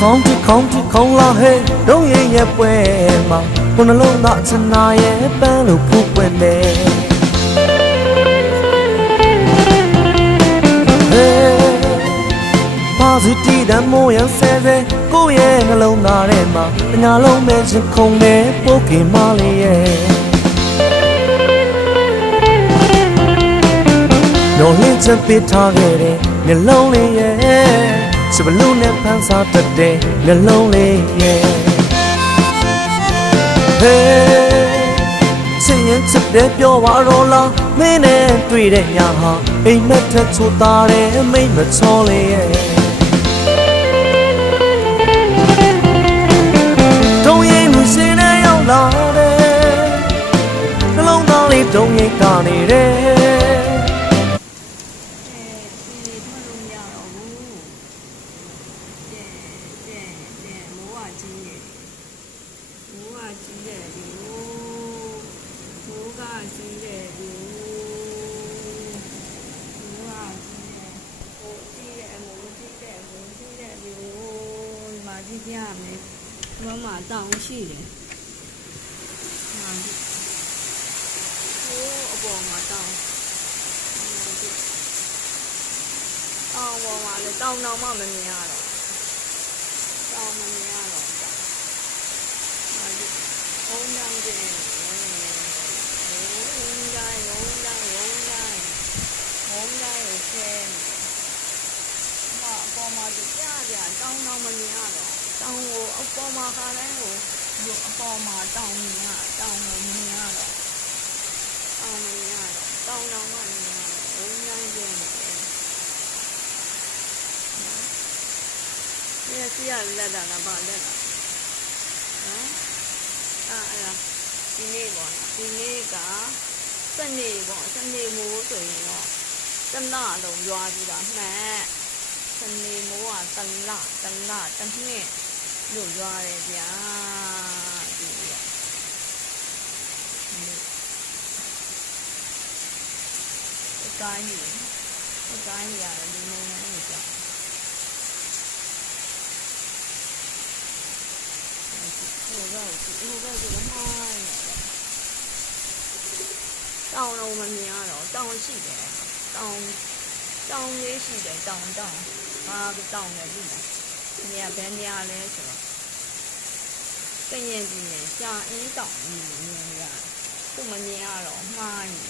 ခေါင်းလာဟဲ့တော့ရဲ့ပွဲမှာခုနှလုံးသားချနာရဲ့ပန်းလို့ဖူးပွင့်နေပါစီတီတမိုးရဆဲဆဲကိုရဲ့နှလုံးသားထဲမှာတညာလုံးမဲ့ချင်ခုန်နေပိုးကင်မလေးရဲ့နော်လင်းချက်ပေးထားခဲ့တဲ့နှလုံးလေးရဲ့စပလူနဲ့ဖန်ဆာတတ်တဲ့နှလုံးလေးရဲ့ဟေးစင်ရင်ချစ်တဲ့ပြောပါတော့လားမင်းနဲ့တွေ့တဲ့ညာဟာအိမ်မက်ထက်ချိုသားတဲ့မိတ်မချောလေးရဲ့တုံးရင်လူစင်းနဲ့ရောက်လာတဲ့နှလုံးသားလေးတုံးရင်ကနေတယ်ဒီပြမယ်ဘာမှတောင်းရှိတယ်ဟာဒီဟိုးအပေါ်မှာတောင်းပေါ်မှာလည်းတောင်းတော့မှမမြင်ရတော့တောင်းမမြင်ရတော့ဟာဒီအုံးညောင်းတယ်အုံးတိုင်းကိုဆဲအပေါ်မှာပြတောင်းတော့မမြင်ရတော့တောင်းကိုအပေါ်မှာခါတိုင်းကိုအပေါ်မှာတောင်းမြင်ရတောင်းကိုမြင်ရတော့တောင်းတော့မှမြင်ရတော့ဘုံတိုင်းကျင်းနေတယ်စီရလက်တာလားဗာလက်တာနော်အဲ့ဒါဒီနေ့ပေါ့ဒီနေ့ကစနေပေါ့စနေမိုးဆိုရင်တော့တနလုံးရွာပြီးတာမှန်စနေမိုးကတလတစ်နှစ်လို့ရွာတယ်ဗျာဒီတိုင်းရတယ်ဒီနေ့နဲ့ကြာဟိုကမိုင်းတောင်းတော့မမြင်ရတော့တောင်းရှိတယ်တောင်းလေးရှိတယ်တောင်းဘာတောင်းလဲပြီလားဒီကဘယ်နေရာလဲဆိုတော့တရင်ကြီးနဲ့ရှာအင်းတောင်းမြင်ရတယ်ခုမမြင်ရတော့မှားနေ